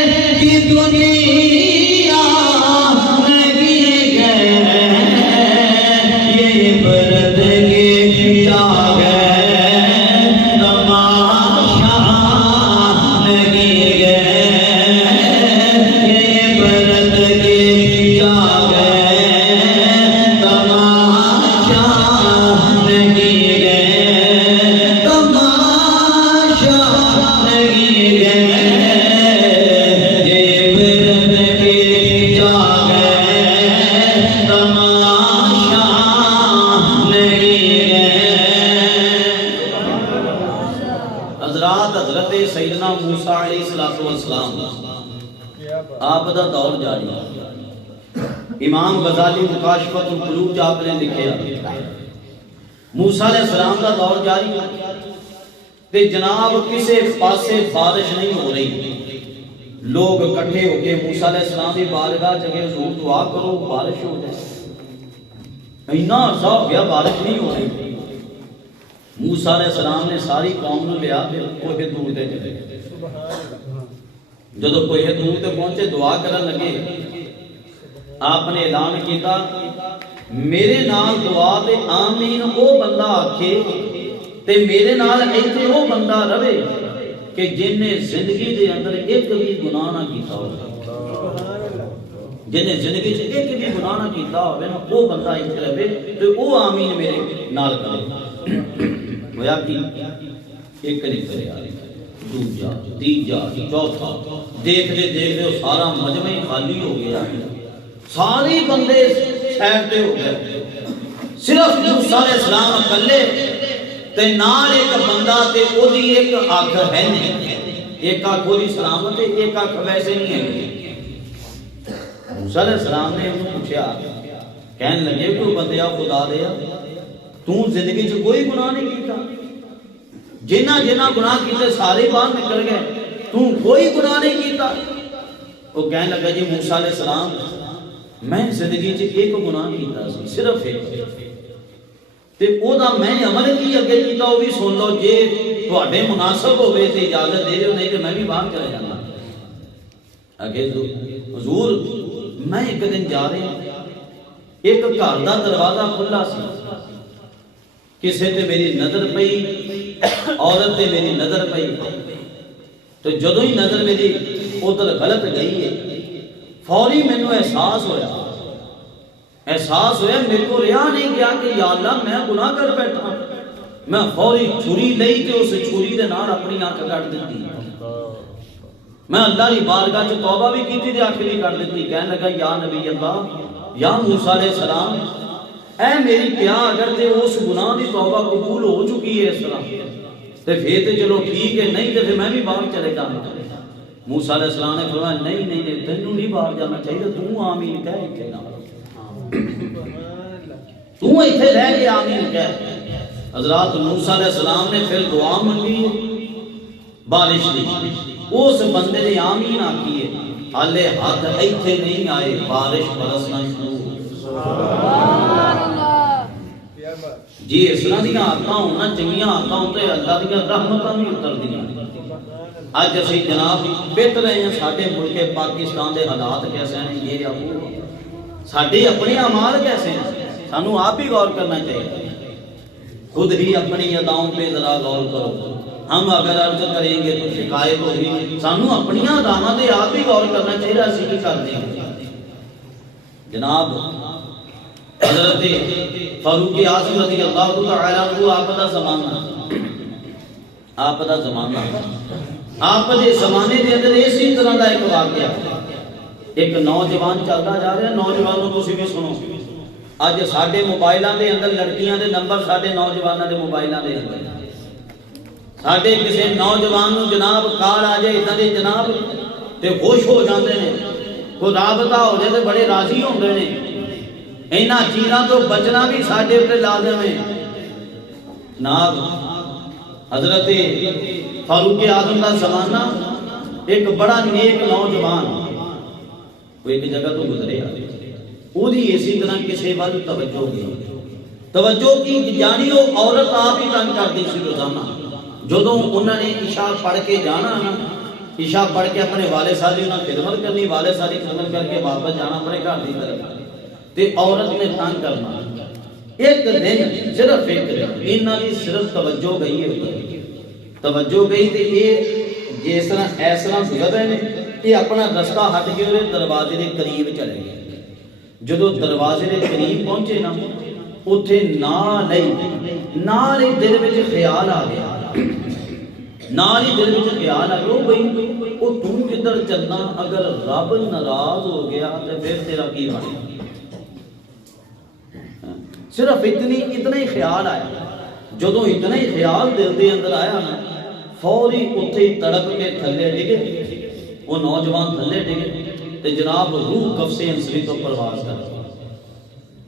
کی دنیا نہیں گئے یہ برد کے جا گئے تماشا نہیں گئے یہ برد کے جا گئے تماشا نہیں گئے تماشا نہیں گئے یہ برد کے جا گئے تماشا نہیں گئے حضرات حضرت سیدنا موسیٰ علیہ السلام آپ دا دور جاری امام غزالی مکاشفۃ القلوب جو آپ نے لکھے موسیٰ علیہ السلام دا دور جاری تے جناب کسے پاسے بارش نہیں ہو رہی لوگ اکٹھے ہو کے موسیٰ علیہ السلام کی بارگاہ جگہ حضور دعا کرو بارش ہو جائے اینا عرصہ ہو گیا بارش نہیں ہو رہی موسیٰ علیہ السلام نے ساری قوم نے لیا پھر کوہ طور تے چلے جدو کوہ طور تے پہنچے دعا کرن لگے آپ نے اعلان کیتا میرے نال دعا تے آمین او بندہ آکھے تے میرے نال ایتھے او بندہ رہے کہ جن نے زندگی دے اندر ایک بھی گناہ نہ کیتا ہو جن نے زندگی سے ایک بھی گناہ نہ کیتا ہو وہ بندہ ایتھے رہے تو او آمین میرے نال کرے ہویا کی ایک نہیں کرے دوجا تیجا چوتھا دیکھتے دیکھتے سارا مجمع خالی ہو گیا سارے بندے سیرتے ہو گئے صرف موسیٰ علیہ السلام اکلے تے نال ایک بندہ تے او دی ایک آنکھ ہے نہیں ایک آنکھ پوری سلامت ہے ایک آنکھ ویسے نہیں ہے موسیٰ علیہ السلام نے انہوں پوچھا کہنے لگے کوئی بندیا خدا دیا تو زندگی سے کوئی گناہ نہیں کیتا جنہ جنہ گناہ کیتے سارے باہر نکل گئے تو کوئی گناہ نہیں کیتا وہ کہنے لگا جی موسیٰ علیہ السلام میں زندگی سے ایک گناہ کیتا صرف ایک تے او دا میں عمل کی اگے کیتا وہ بھی سن لو جے تواڈے مناسب ہوئے تے اجازت دے رہے ہو نہیں تے میں بھی باہر چلا جانا اگے حضور میں ایک دن جا رہے ایک گھر دا دروازہ کھلا سی کسے تے میری نظر پئی عورت تے میری نظر پئی تو جدوں ہی نظر میری ادھر غلط گئی ہے فوری مینوں احساس ہویا میرے کو رہا نہیں گیا کہ یا اللہ میں گناہ کر بیٹھا میں فوری چھری لئی تے اس چھری دے نال اپنی آنکھ کٹ دتی میں اللہ کی بارگاہ چ توبہ بھی کیتی تے آنکھ بھی کٹ دتی کہنے لگا یا نبی اللہ یا موسیٰ علیہ السلام اے میری کیا اگر تے اس گناہ دی توبہ قبول ہو چکی ہے اس طرح تے پھر تے چلو ٹھیک ہے نہیں تے پھر میں بھی باہر چلے جانا موسیٰ علیہ السلام نے فرمایا نہیں تینوں نہیں باہر جانا چاہیے تو آمین کہہ ایتھے نہ تو ایتھے رہ کے آمین کہہ حضرات موسیٰ علیہ السلام نے پھر دعا منگی بارش دی اس بندے نے آمین آکی ہے حالے ہاتھ ایتھے نہیں آئے بارش برسنا شروع جی اس طرح دیا آتا ہونا چنگیاں آتا ہوتے اللہ دیا رحمتاں بھی اتر دیا آج اسی جناب بہتر رہے ہیں ساڑھے ملک پاکستان دے حالات کیسے ہیں یہ یا وہ ساڑھے اپنے اعمال کیسے ہیں سانو آپ بھی غور کرنا چاہیے خود ہی اپنی اداؤں پہ ذرا غور کرو ہم اگر عرض کریں گے تو شکایت ہوگی سانو اپنی اداؤں دے آپ بھی غور کرنا چاہیے اسی کی کر دیں جناب حضرت فاروق اعظم رضی اللہ تعالیٰ عنہ آپ دا زمانہ آپ دے زمانے دے اندر اسی طرح دا ایک واقعہ ایک نوجوان چلتا جا رہا ہے نوجوانوں کو بھی سنو اج ساڈے موبائلاں دے اندر لڑکیاں دے نمبر ساڈے نوجواناں دے موبائلاں دے اندر ساڈے کسے نوجوان نوں جناب کال آ جائے اتنا دے جناب تے خوش ہو جاندے نے، کوئی رابطہ ہو جائے تے بڑے راضی ہوندے نے۔ انہاں چیزاں تو بچنا بھی ساڈے تے لازم ہے۔ جناب حضرت فاروق اعظم دا زمانہ ایک بڑا نیک نوجوان وہ ایک جگہ تو گزرے وہی اسی طرح کسی وال توجہ کی جانی وہ عورت آپ ہی تنگ کرتی سی روزانہ۔ جدوں انہوں نے عشاء پڑھ کے جانا نا، عشاء پڑھ کے اپنے والد صاحب کی خدمت کرنی، والد صاحب کی خدمت کر کے واپس جانا اپنے گھر کی طرف، تے عورت نے تنگ کرنا۔ ایک دن صرف ایک انہاں دی صرف توجہ گئی ہے، توجہ گئی تے یہ جس طرح اس طرح گزر رہے ہیں یہ اپنا رستہ ہٹ کے وہ دروازے کے قریب چلے گئے۔ جدو دروازے کے قریب پہنچے نا اتنے نال ہی دل میں خیال آ گیا، نال ہی دل میں خیال آ گیا وہ بھائی وہ تو کدھر چلنا، اگر رب ناراض ہو گیا تو پھر تیرا کی بنے۔ صرف اتنا ہی خیال آیا۔ جدو اتنا ہی خیال دل کے اندر آیا نا فوری اتنے ہی تڑپ کے تھلے ڈگے، وہ نوجوان تھلے ڈگے تے جناب روح قفص انسری تو پرواز کر گئی،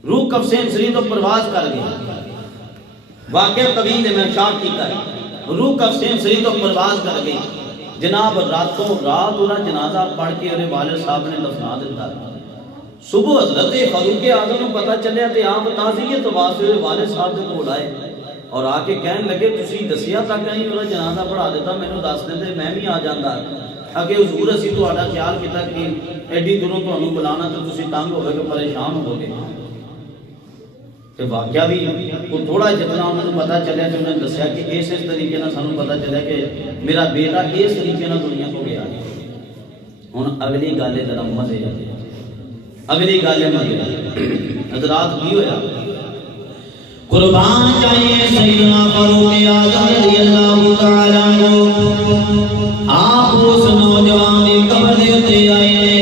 روح قفص انسری تو پرواز کر گئی۔ واقعہ طویل ہے، میں اشارہ کیتا ہے، روح قفص انسری تو پرواز کر گئی۔ جناب راتوں رات انہاں جنازہ پڑھ کے انہیں والد صاحب نے دفنا دیتا۔ صبح حضرت فاروق اعظم کو پتہ چلیا تے آپ تعزیت واسطے والد صاحب دے کول آئے اور آ کے کہن لگے تسی دسیا تک نہیں انہاں جنازہ پڑھا دیتا، مینوں دس دیندے میں بھی آ جاندا۔ اگے حضور اسی تہاڈا خیال کیتا کہ ایڈی دوروں تانوں بلانا تے تسی تنگ ہوے گے، پریشان ہو گے۔ تے واقعہ بھی وہ تھوڑا جتنا انہوں نے پتہ چلیا تے انہوں نے دسیا کہ اس طریقے نال سانوں پتہ چلیا کہ میرا بیٹا اس طریقے نال دنیا کو گیا۔ ہن اگلی گل ہے ذرا مزے والی، اگلی گل ہے مزے حضرات کی ہویا قربان چاہیے سیدنا فاروق اعظم رضی اللہ تعالی عنہ۔ آپ اس نوجوان دی قبر دے اتے آئے نے،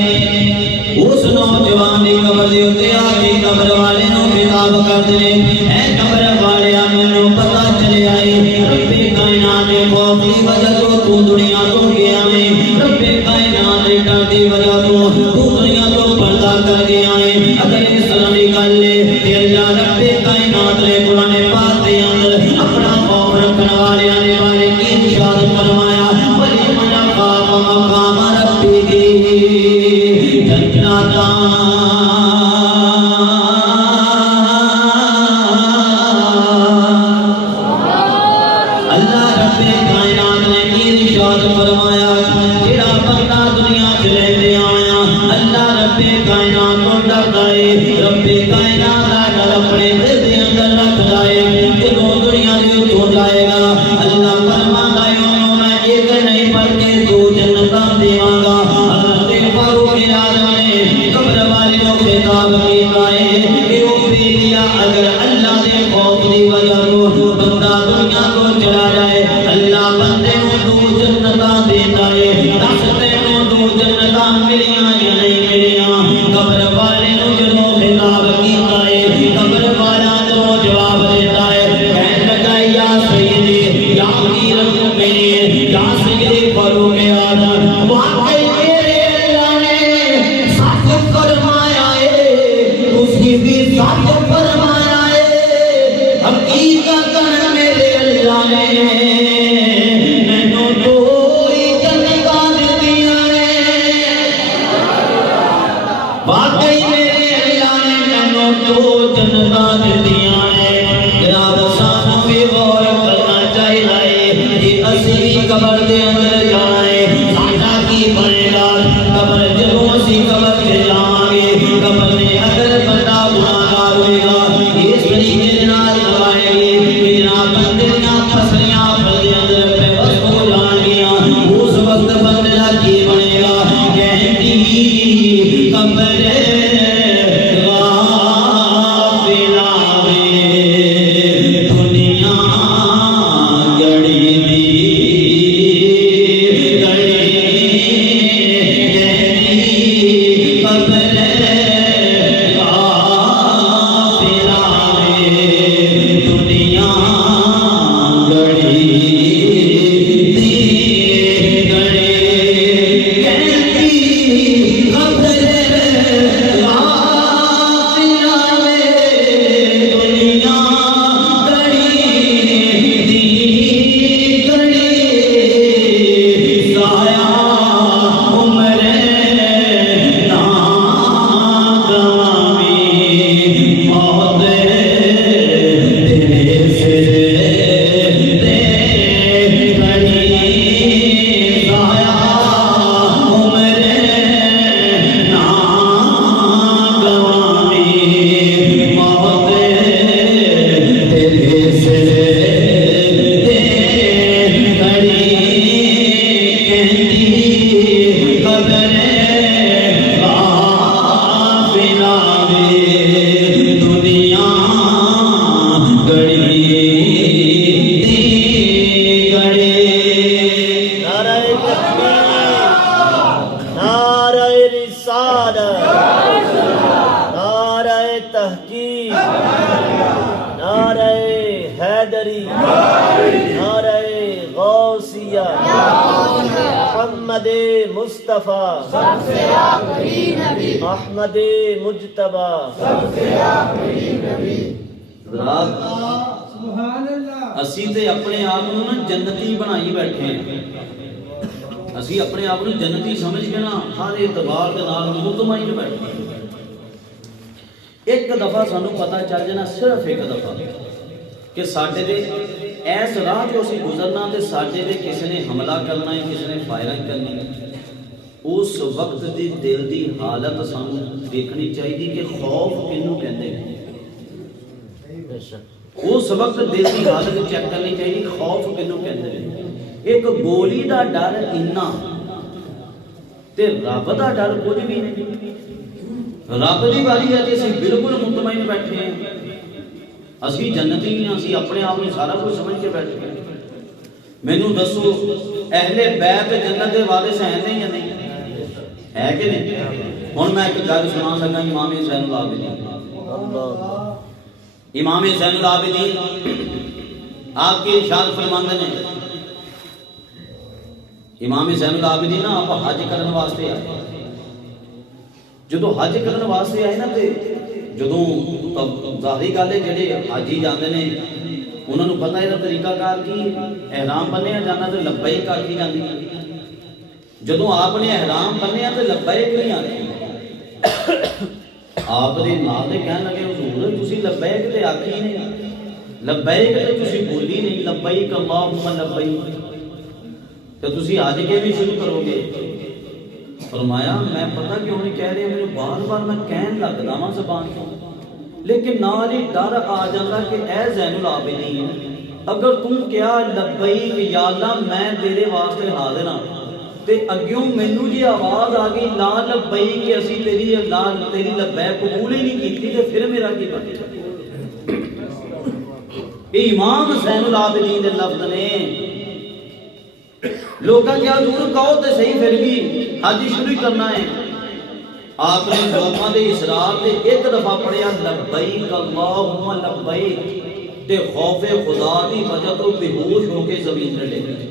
اس نوجوان دی قبر دے اتے آ کے قبر والے نو خطاب کرتے ہیں، اے قبر والے مینوں پتہ چلے آئے رب کائنات دے خوف دی وجہ تو دنیا تو گیا ہے، رب کائنات دے ڈر دی وجہ تو دنیا تو پردہ کر گیا ہے۔ اگر اس طرح دی گل ہے تے اللہ رب کائنات نے قرآن پاک دے اندر اپنا خوف رکھنے والے آنے والے کی ارشاد فرمایا، وَلِمَنْ خَافَ مَقَامَ رَبِّهِ جَنَّتَانِ۔ اللہ رب کائنات نے کی ارشاد فرمایا، جڑا بندہ دنیا چ رہندے آیا اللہ رب کائنات کو ڈردا ہے، رب کائنات دا ڈر اپنے دل دے اندر رکھدا ہے۔ جدوں دنیا دے اتوں جائے گا اللہ فرماندا ہے انہوں میں ایک نہیں بلکہ دو جنتاں دیواں گا۔ حضرت فاروق اعظم نے قبر والے کو خطاب کیتا ہے کہ او بیٹیا اگر اللہ دے خوف دی وجہ تو بندہ دنیا کو چلا جائے اللہ بندے نوں دو جنتاں دیندا ہے، دس تینوں دو جنتاں ملیاں یا نہیں ملیاں؟ قبر والے نوں جدوں خطاب کیتا ہے قبر والا تو جواب دیتا ہے، کہنے لگا یا سیدی یا امیر المؤمنین یا سیدی فاروق اعظم، واقعی میرے اللہ نے سچ فرمایا ہے، اسی بھی سچ فرمایا ہے، حقیقت میرے اللہ نے مینوں دو ہی جنتاں دتیاں نے، واقعی میرے اللہ نے مینوں دو جنتاں دتیاں نے۔ جناب سانوں بھی غور کرنا چاہیے کہ اسی بھی قبر دے اندر جانا ہے، ساڈا کی بنے گا؟ قبر جدوں اسی قبر تے جاواں گے قبر نے اگر بندہ گناہگار ہوئے گا اس طریقے دے نال لگائے گی کہ جناب بندے دیاں پسلیاں بندے اندر پہ بس ہو جان گیاں، اس وقت بندے دا کی بنے گا؟ کہندی قبر غافلہ وے دنیا گڑی مصطفیٰ سب سے آخری نبی احمد مجتبیٰ سب سے آخری نبی. اسی تے اپنے آپ کو نا جنتی بنائی بیٹھے ہیں. اسی اپنے آپ کو جنتی سمجھ کے نا ہر اعتبار کے نال مطمئن بیٹھے ہیں. ایک دفعہ سانو پتہ چل جانا، صرف ایک دفعہ، کہ ساڈے دے ایس راہ جو اسی گزرنا تے ساڈے دے کسی نے حملہ کرنا ہے، کسی نے فائرنگ کرنی ہے، اس وقت دی دل دی حالت سانو دیکھنی چاہیے کہ خوف کنوں کہندے ہیں. اس وقت دل دی حالت چیک کرنی چاہیے کہ خوف کنوں کہندے ہیں. ایک گولی دا ڈر اتنا تے رب دا ڈر کچھ بھی نہیں. رب دی والی ہے کہ اسی بالکل مطمئن بیٹھے ہیں، اسی جنتی ہیں، اسی اپنے آپ میں سارا کچھ سمجھ کے بیٹھے ہیں. مینوں دسو اہل بیت جنت دے وارث ہیں یا نہیں؟ ہے کہ نہیں؟ ہن میں ایک گل سنا لگا امام زین العابدین. امام زین العابدین آپ کے ارشاد فرماندے نے، امام زین العابدین آپ حج کرن واسطے آئے. جدو حج کرن واسطے آئے نا تے جدوں ظاہری گل ہے جڑے حاجی جاندے نے انہاں نوں پتہ ہے طریقہ کار کی احرام بنیا جانا تے لبیک آکھی جاندی ہے. جدوں آپ نے احرام بنیا تے لبیک نہیں آکھی. آپ دے نال دے کہن لگے حضور تسی لبیک تے آکھی نہیں، لبیک تے تسی بولی نہیں، لبیک اللہم لبیک، تے تسی حج کیویں شروع کرو گے؟ فرمایا میں پتہ کیوں نہیں کہہ رہے، مجھے بار بار میں کہن لگدا ہاں زبان تو، لیکن نال ہی ڈر آ جاتا کہ اے زین العابدین اگر تم کیا لبیک یا اللہ میں تیرے واسطے حاضر ہاں تے اگیوں مینوں جی آواز آ گئی لا لبیک کہ اسی تیری لبیک قبول ہی نہیں کیتی تے پھر میرا کی بنے؟ یہ امام زین العابدین دے لفظ نے. لوگاں کیا حضور کہو تے صحیح پھر بھی حج شروع کرنا ہے. آپ نے لوگاں دے اسرار تے ایک دفعہ پڑھیا لبیک اللہم لبیک تے خوف خدا دی وجہ تو بے ہوش ہو کے زمین تے ڈگ گئے.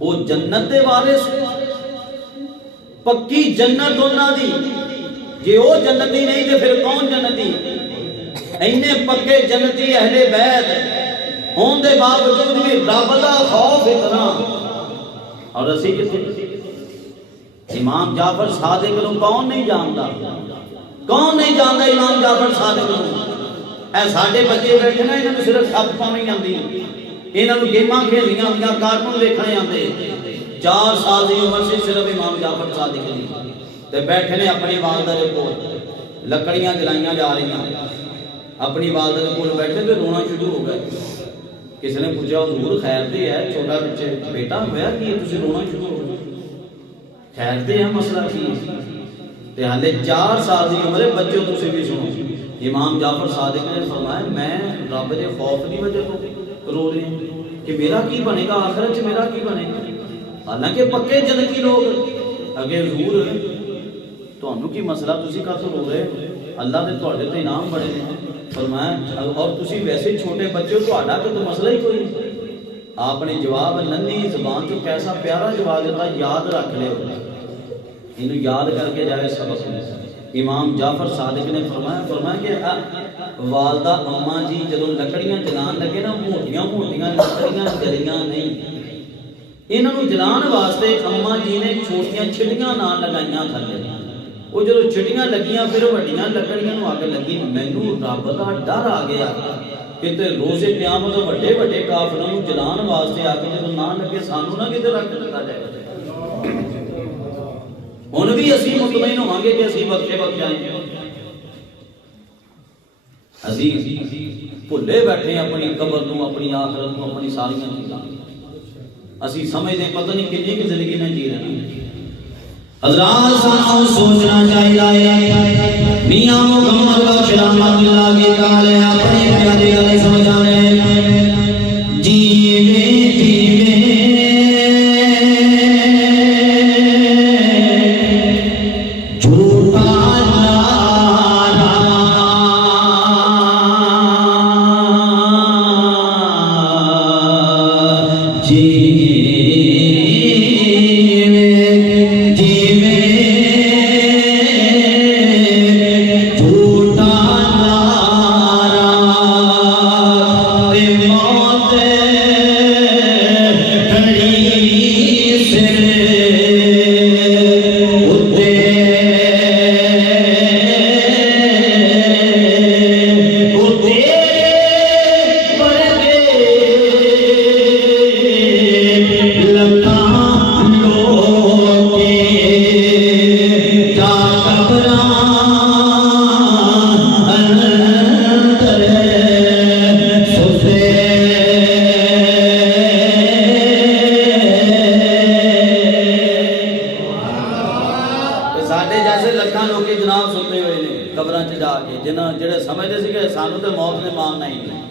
وہ جنت دے وارث پکی جنت انہاں دی، جے وہ جنتی نہیں تے پھر کون جنتی؟ اینے پکے جنتی اہل بیت ہون دے باوجود بھی رب دا خوف اتنا. اور اسی کتنے امام جعفر صادق نو کون نہیں جانتا؟ کون نہیں جانتا امام جعفر صادق نو؟ اے ساڈے بچے بیٹھے نا انہاں نوں صرف سب پاویں آندی، انہاں نوں گیماں کھیلنیاں آندیاں، کارٹون دیکھنے آندے. 4 سال دی عمر سے صرف امام جعفر صادق دی تے بیٹھے نے اپنی والدہ دے کول، لکڑیاں جلائیاں جا رہی ہیں، اپنی والدہ دے کول بیٹھے تے رونا شروع ہو گئے. کسی نے پوچھا حضور خیر تے ہے چھوٹا بچے بیٹا ہویا کہ تسی رونا شروع ہو گئے؟ خیر تے ہے مسئلہ کی تے حالے 4 سال دی عمر بچے تسی بھی سنو. امام جعفر صادق نے فرمایا میں رب دے خوف دی وجہ تو رو رہی ہوں کہ میرا کی بنے گا آخرت چ، میرا کی بنے گا. حالانکہ پکے جنتی لوگ اگے حضور تانوں کی مسئلہ تسی کاتوں رو رہے؟ اللہ دے تواڈے تے انعام بڑے نے. فرمایا اور تسی ویسے چھوٹے بچے ہو تہاڈا تو مسئلہ ہی کوئی نہیں. آپ نے جواب ننھی زبان چ کیسا پیارا جواب دیتا, یاد رکھ لے انہوں یاد کر کے جائے سبق. امام جعفر صادق نے فرمایا کہ والدہ اماں جی جدوں لکڑیاں جلان لگے نا, موٹیاں موٹیاں لکڑیاں جلیاں نہیں, انہوں جلان واسطے اماں جی نے چھوٹیاں چھٹیاں نہ لگائیاں تھلے. وہ جدوں چھٹیاں لگیاں پھر وڈیاں لکڑیاں نوں اگ لگی. مینوں رب دا ڈر آ گیا کہ تے روزے قیامت وڈے وڈے کافراں نوں جلان واسطے آ کے جدوں نہ لگے سانوں نہ کتے رکھ دتا جائے. ہن بھی اسی مطمئن ہوواں گے کہ اسی بخشے بخشائیں. اسی بھلے بیٹھے اپنی قبر نوں, اپنی آخرت نوں, اپنی ساریاں چیزاں. اسی سمجھدے پتہ نہیں کتنی کی زندگی نے جی رہے ہیں. حضرات سانوں سوچنا چاہیے میاں محمد بخش رحمت اللہ کے کالے اپنے پیارے گلے سمجھانے جیوے جھوٹا جڑے سمجھتے سی کہ سانو تے موت نے ماننا ہی نہیں.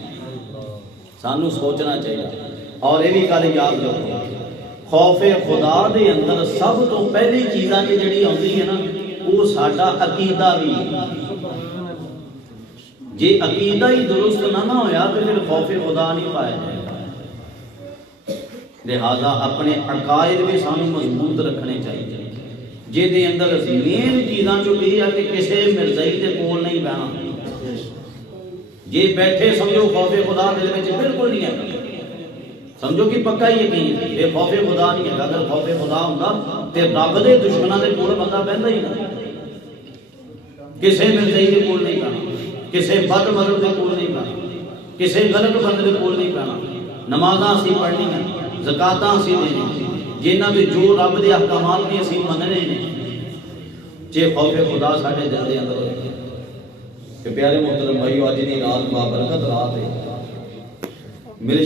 سانو سوچنا چاہیے. اور یہ بھی گل یاد رکھو, خوف خدا دے اندر سب تو پہلی چیزاں جڑی آتی ہے نا وہ ساڈا عقیدہ بھی. جے عقیدہ ہی درست نہ ہویا تو پھر خوف خدا نہیں پایا جائے گا. لہذا اپنے عقائد بھی سانو مضبوط رکھنے چاہیے. جے دے اندر مین چیزاں جو یہ ہے کہ کسی مرزائی کے کول نہیں بہنا. جے بیٹھے سمجھو خوف خدا دل میں بالکل نہیں ہے, سمجھو کہ پکا ہی یقین ہے یہ خوف خدا نہیں ہے. اگر خوف خدا ہوندا تے رب دے دشمناں دے کول بندہ بہندا ہی نہ. کسی مرزائی کے کول نہیں بہنا, کسی بد مذہب کے کول نہیں بہنا, کسی غلط بندے کے کول نہیں بہنا. نمازاں اسی پڑھنی ہیں, زکاتاں اسی دینی, جنہاں دے جو رب دے احکامات نے اسی مننے نے. جے خوف خدا ساڈے دل دے اندر ہوئے کہ پیارے محترم بھائیو اج دی رات بابرکت رات ہے. میرے